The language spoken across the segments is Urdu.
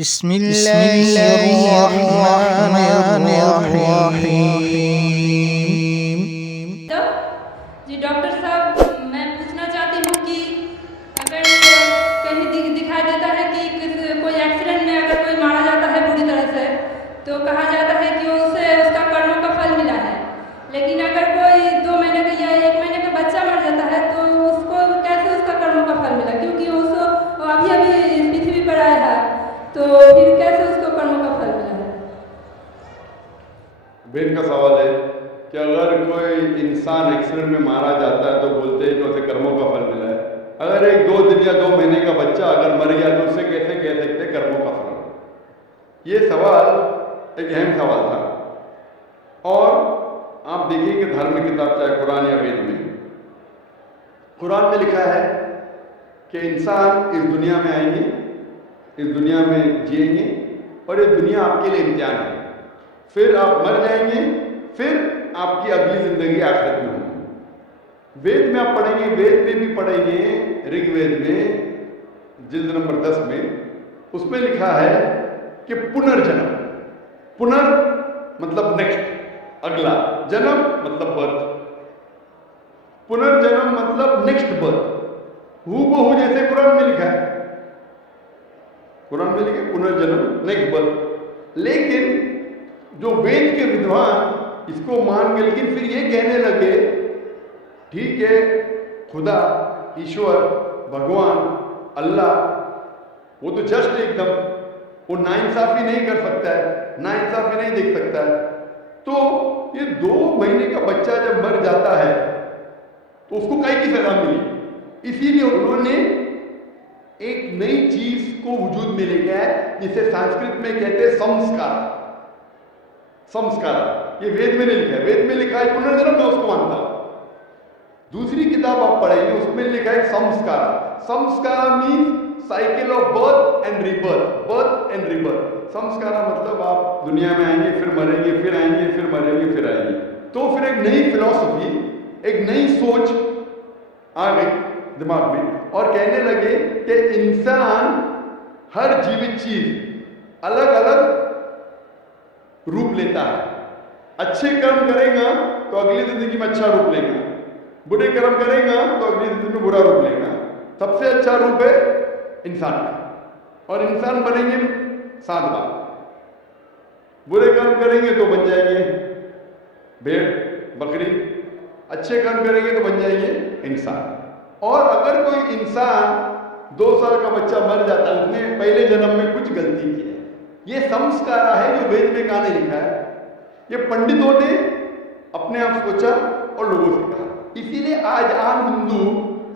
بسم اللہ الرحمن الرحیم۔ جی ڈاکٹر صاحب، میں پوچھنا چاہتی ہوں کہ اگر کہیں دکھائی دیتا ہے کہ کوئی ایکسیڈنٹ میں اگر کوئی مارا جاتا ہے بری طرح سے، تو کہا جاتا ہے کہ اسے اس کا کرموں کا پھل ملا ہے، لیکن اگر کوئی 2 مہینے کا یا 1 مہینے کا بچہ مر جاتا ہے تو اس کو کیسے اس کا کرموں کا پھل ملا؟ کیونکہ وہ ابھی اس پرتھوی پر آیا ہے، تو پھر کیسے اس کو کرموں کا پھل ملا ہے؟ بہن کا سوال ہے کہ اگر کوئی انسان ایکسیڈنٹ میں مارا جاتا ہے تو بولتے ہیں کہ اسے کرموں کا پھل ملا ہے، اگر 1-2 دن یا 2 مہینے کا بچہ اگر مر گیا تو اسے کیسے کہہ سکتے ہیں کرموں کا پھل؟ یہ سوال ایک اہم سوال تھا، اور آپ دیکھیں کہ دھارمک کتاب چاہے قرآن یا وید میں، قرآن میں لکھا ہے کہ انسان اس دنیا میں آئیں گے، اس دنیا میں جئیں گے، اور یہ دنیا آپ کے لیے امتحان ہے، پھر آپ مر جائیں گے، پھر آپ کی اگلی زندگی آخرت میں ہوگی۔ وید میں آپ پڑھیں گے، وید میں بھی پڑھیں گے، رگ وید میں جلد نمبر 10 میں، اس میں لکھا ہے کہ پنرجنم، پنر مطلب نیکسٹ، اگلا، جنم مطلب برتھ، پنرجنم مطلب نیکسٹ برتھ، ہو بہو جیسے قرآن میں لکھا ہے، قرآن میں لکھا ہے پنرجنم نیکسٹ برتھ، لیکن جو وید کے ودوان اس کو مان گئے، لیکن پھر یہ کہنے لگے ٹھیک ہے خدا، ایشور، بھگوان، اللہ وہ تو جسٹ ایک دم وہ ناانصافی نہیں کر سکتا ہے، ناانصافی نہیں دیکھ سکتا ہے، تو یہ 2 مہینے کا بچہ جب مر جاتا ہے تو اس کو کئی کی سزا ملی، اسی لیے انہوں نے ایک نئی چیز کو وجود میں لے کے آئے جسے سنسکرت میں کہتے ہیں سمسکار۔ سمسکار یہ وید میں نہیں لکھا ہے، وید میں لکھا ہے پنرجنم، میں اس کو مانتا ہوں۔ دوسری کتاب آپ پڑھیں گے، اس میں لکھا ہے سمسکار۔ سمسکار means cycle of birth and rebirth, birth and rebirth. سمسکار مطلب آپ دنیا میں آئیں گے، پھر مریں گے، پھر آئیں گے، پھر مریں گے، پھر آئیں گے، تو پھر ایک نئی فلسفی، ایک نئی سوچ آ گئی دماغ میں، اور کہنے لگے کہ انسان ہر جیوت چیز الگ الگ روپ لیتا ہے، اچھے کرم کرے گا تو اگلی زندگی میں اچھا روپ لے گا، برے کرم کرے گا تو اگلی زندگی میں برا روپ لے گا۔ سب سے اچھا روپ ہے انسان کا، اور انسان بنیں گے 7 بار، برے کرم کریں گے تو بن جائیں گے بھیڑ بکری، اچھے کرم کریں گے تو بن جائیں گے انسان۔ اور اگر کوئی انسان 2 سال کا بچہ مر جاتا ہے، اس نے پہلے جنم میں کچھ غلطی کی ہے، یہ سمسکارا ہے جو وید میں کہاں نہیں لکھا ہے، یہ پنڈتوں نے اپنے آپ سوچا اور لوگوں سے کہا، اسی لیے آج عام ہندو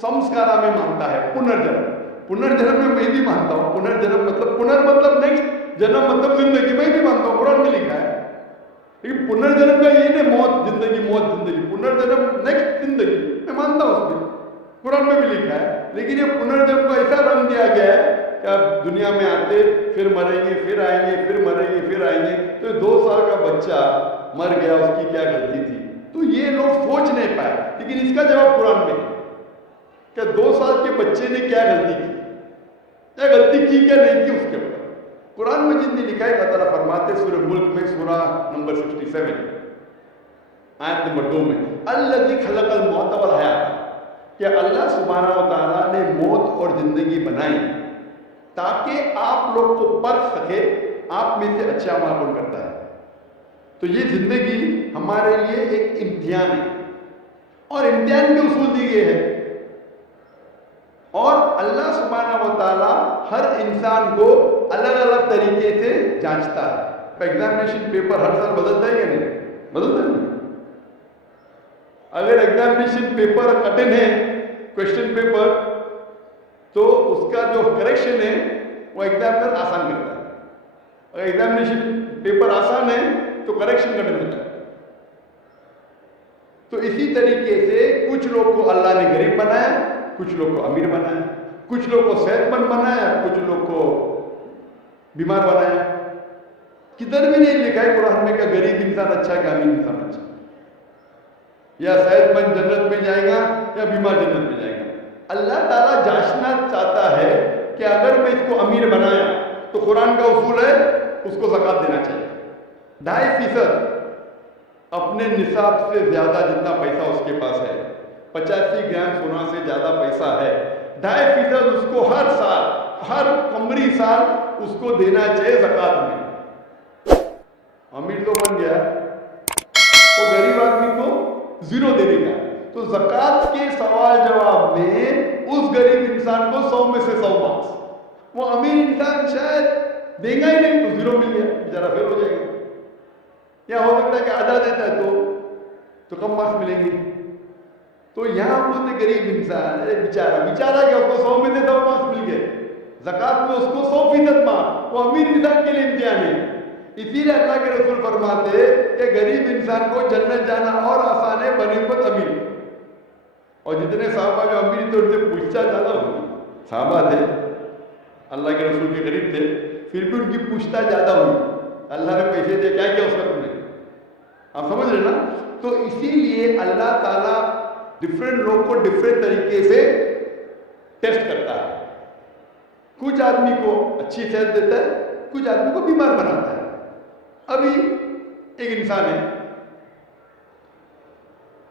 سمسکارا میں مانتا ہے پنرجنم۔ پنرجنم میں بھی مانتا ہوں، پنرجنم مطلب پنر مطلب نیکسٹ، جنم مطلب زندگی، میں بھی مانتا ہوں، قرآن میں لکھا ہے، لیکن پنرجنم کا یہ نہیں موت زندگی، موت زندگی، پنرجنم نیکسٹ زندگی، میں مانتا ہوں، اس میں قرآن میں بھی لکھا ہے، لیکن یہ پنرجنم کو ایسا رنگ دیا گیا ہے کہ آپ دنیا میں آتے، پھر مریں گے، پھر آئیں گے، پھر مریں گے، پھر آئیں گے، تو 2 سال کا بچہ مر گیا، اس کی کیا غلطی تھی؟ تو یہ لوگ سوچ نہیں پائے، لیکن اس کا جواب قرآن میں ہے کہ 2 سال کے بچے نے کیا غلطی کی، کیا غلطی کی کیا نہیں کی، اس کے اوپر قرآن مجید نے لکھا ہے۔ اللہ تعالیٰ فرماتے سورہ ملک میں، سورہ نمبر 67 آیت نمبر 2 میں، الذی خلق الموت والحیات، کہ اللہ سبحانہ و تعالیٰ نے موت اور زندگی بنائی تاکہ آپ لوگ کو پرکھ سکے آپ میں سے اچھا عمل کون کرتا ہے۔ تو یہ زندگی ہمارے لیے ایک امتحان ہے، اور امتحان کے اصول دیے ہیں، اور اللہ سبحانہ و تعالیٰ ہر انسان کو الگ الگ طریقے سے جانچتا ہے۔ ایگزامینیشن پیپر ہر سال بدلتا ہے یا نہیں؟ بدلتا نہیں۔ اگر ایگزامینیشن پیپر کٹن ہے، کوشچن پیپر، تو اس کا جو کریکشن ہے وہ ایگزامینر آسان کرتا ہے، اگر ایگزامینیشن پیپر آسان ہے تو کریکشن کٹن ہوتا ہے۔ تو اسی طریقے سے کچھ لوگ کو اللہ نے غریب بنایا، کچھ لوگ کو امیر بنایا، کچھ لوگ کو صحت مند بنایا، کچھ لوگ کو بیمار بنایا۔ کدھر بھی نہیں لکھا ہے قرآن میں کہ غریب انسان اچھا ہے کہ امیر انسان اچھا، یا صحت مند جنت میں جائے گا یا بیمار جنت میں جائے گا۔ اللہ تعالیٰ جانچنا چاہتا ہے کہ اگر میں اس کو امیر بنایا تو قرآن کا اصول ہے اس کو زکوٰۃ دینا چاہیے. 2.5% اپنے نصاب سے زیادہ جتنا پیسہ اس کے پاس ہے, 85 گرام سونا سے زیادہ پیسہ ہے, 2.5% اس کو ہر سال, ہر قمری سال اس کو دینا چاہیے زکوٰۃ میں. امیر تو بن گیا, وہ غریب آدمی کو 0 دے دے گا. تو زکوٰۃ کے سوال جواب میں اس غریب انسان کو 100 میں سے 100 مارکس, وہ امیر انسان شاید دے گا ہی نہیں تو 0 مل گیا, بیچارہ فیل ہو جائے گا. یا ہو سکتا ہے کہ آدھا دیتا ہے تو کم مارکس ملیں گے. تو یہاں بولتے غریب انسان, ارے بیچارہ کیا, اس کو 100 میں سے 100 مارکس مل گئے, زکوٰۃ میں اس کو 100% مارکس, وہ امیر انسان کے لیے امتحان ہے. اسی لیے اللہ کے رسول فرماتے کہ غریب انسان کو جنت جانا اور آسان ہے بنسبت امیر. اور جتنے صحابہ جو امیر تھے ان سے پوچھتا زیادہ ہوئی, صحابہ تھے اللہ کے رسول کے قریب تھے, پھر بھی ان کی پوچھتا زیادہ ہوئی. اللہ نے پیسے دے, کیا کیا اس کا تم نے, آپ سمجھ رہے نا. تو اسی لیے اللہ تعالیٰ ڈفرینٹ لوگ کو ڈفرینٹ طریقے سے ٹیسٹ کرتا ہے. کچھ آدمی کو اچھی صحت دیتا ہے, کچھ آدمی کو بیمار بناتا ہے. ابھی ایک انسان ہے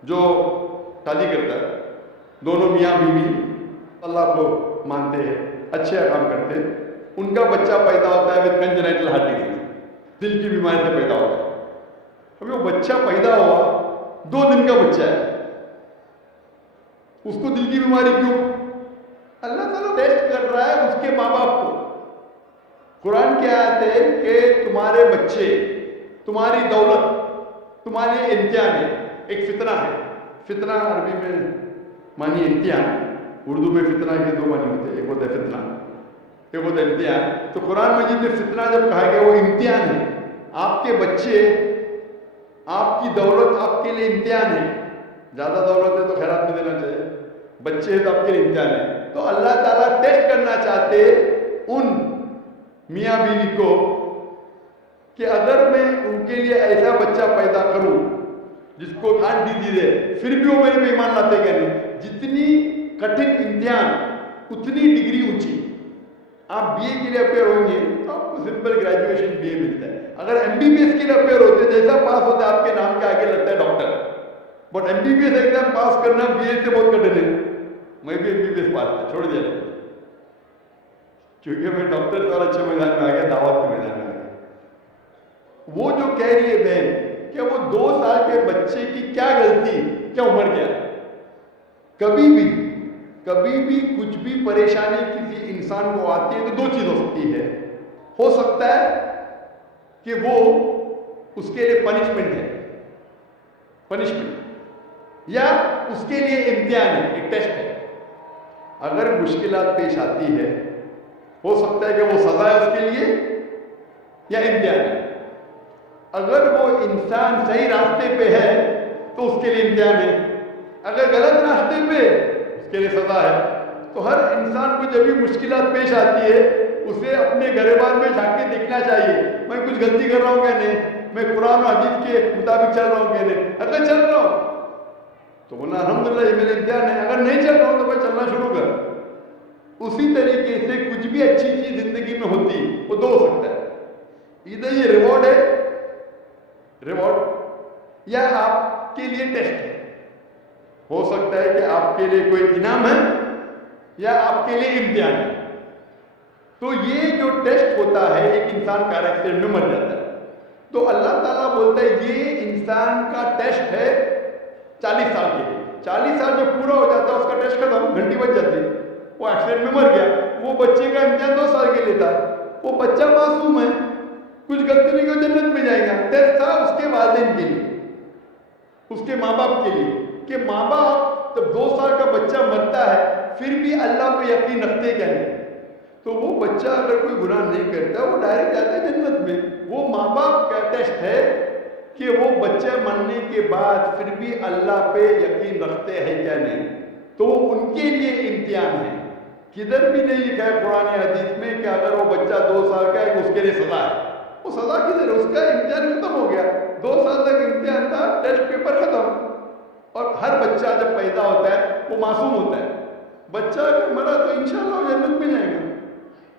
جو شادی کرتا ہے, دونوں میاں بیوی اللہ کو مانتے ہیں, اچھے کام کرتے ہیں, ان کا بچہ پیدا ہوتا ہے وتھ کنجنائٹل ہارٹ ڈیزیز, دل کی بیماری سے پیدا ہوتا ہے. ابھی وہ بچہ پیدا ہوا 2 دن کا بچہ ہے, اس کو دل کی بیماری کیوں؟ اللہ تعالیٰ ٹیسٹ کر رہا ہے اس کے ماں باپ کو. قرآن کی آیت ہے کہ تمہارے بچے, تمہاری دولت تمہارے امتحان ہے. ایک فتنہ ہے, فتنہ عربی میں مانی امتحان, اردو میں فتنہ کے 2 معنی ہوتے ہیں, ایک ہوتا ہے فتنہ, ایک ہوتا ہے امتحان. تو قرآن مجید میں فتنہ جب کہا گیا وہ امتحان ہے. آپ کے بچے, آپ کی دولت آپ کے لیے امتحان ہے. زیادہ دولت ہے تو خیرات میں دینا چاہیے, بچے ہیں تو آپ کے لیے امتحان ہے. تو اللہ تعالیٰ ٹیسٹ کرنا چاہتے ان میاں بیوی کو کہ اگر میں ان کے لیے ایسا بچہ پیدا کروں جس کو ہارٹ ڈیزیز ہے, پھر بھی وہ میرے پہ ایمان لاتے کہ نہیں. جتنی کٹھن امتحان اتنی ڈگری اونچی. آپ بی اے کے لیے اپیئر ہوں گے تو آپ کو سمپل گریجویشن بی اے ملتا ہے. اگر ایم بی بی ایس کے لیے اپیئر ہوتے جیسا پاس ہوتا ہے آپ کے نام کے آگے لگتا ہے doctor, but M B B S exam pass کرنا بی اے سے بہت کٹھن ہے. میں بھی M B B S pass تھا, چھوڑ دیا کیونکہ میں ڈاکٹر سے اور اچھے میدان میں آ گیا, دعوت کے میدان میں آ گیا. وہ جو کہہ رہی ہے بہن کہ وہ 2 سال کے بچے کی کیا غلطی, کیا عمر کیا, کبھی بھی کچھ بھی پریشانی کسی انسان کو آتی ہے تو 2 چیز ہو سکتی ہے. ہو سکتا ہے کہ وہ اس کے لیے پنشمنٹ ہے, یا اس کے لیے امتحان ہے, ایک ٹیسٹ ہے. اگر مشکلات پیش آتی ہے ہو سکتا ہے کہ وہ سزا ہے اس کے لیے یا امتحان ہے. اگر وہ انسان صحیح راستے پہ ہے تو اس کے لیے امتحان ہے, اگر غلط راستے پہ اس کے لیے سزا ہے. تو ہر انسان کو جب بھی مشکلات پیش آتی ہے اسے اپنے گریبان میں جھانک کے دیکھنا چاہیے, میں کچھ غلطی کر رہا ہوں کیا نہیں, میں قرآن و حدیث کے مطابق چل رہا ہوں کیا نہیں. اگر چل رہا ہوں تو بولنا الحمدللہ یہ میرے امتحان ہے, اگر نہیں چل رہا ہوں تو میں چلنا شروع کر. اسی طریقے سے کچھ بھی اچھی چیز زندگی میں ہوتی وہ 2 ہو سکتا ہے, ادھر یہ ریوارڈ ہے, یا آپ کے لیے ٹیسٹ ہے. ہو سکتا ہے کہ آپ کے لیے کوئی انعام ہے یا آپ کے لیے امتحان ہے. تو یہ جو ٹیسٹ ہوتا ہے, ایک انسان کار ایکسیڈنٹ میں مر جاتا ہے تو اللہ تعالیٰ بولتا ہے یہ انسان کا ٹیسٹ ہے 40 سال کے لیے. 40 سال جب پورا ہو جاتا ہے اس کا ٹیسٹ ختم, گھنٹی بچ جاتی ہے, وہ ایکسیڈنٹ میں مر گیا. وہ بچے کا امتحان 2 سال کے لیے تھا, وہ بچہ معصوم ہے, کچھ غلطی نہیں کو جنت میں جائے گا. ٹیسٹ تھا اس کے والدین کے لیے, اس کے ماں باپ کے لیے, کہ ماں باپ جب 2 سال کا بچہ مرتا ہے پھر بھی اللہ پہ یقین رکھتے کیا نہیں. تو وہ بچہ اگر کوئی گناہ نہیں کرتا وہ ڈائریکٹ جاتا ہے جنت میں. وہ ماں باپ کا ٹیسٹ ہے کہ وہ بچہ مرنے کے بعد پھر بھی اللہ پہ یقین رکھتے ہیں کیا نہیں. تو وہ ان کے لیے امتحان ہے. کدھر بھی نہیں لکھا ہے قرآن حدیث میں کہ اگر وہ بچہ 2 سال کا ہے کہ اس کے لیے سزا ہے. وہ سزا کدھر ہے, اس کا امتحان ختم ہو گیا. 2 سال تک امتحان تھا, ٹیسٹ پیپر ختم. اور ہر بچہ جب پیدا ہوتا ہے وہ معصوم ہوتا ہے. بچہ اگر مرا تو انشاءاللہ وہ جنت میں جائے گا.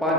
5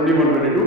21-22,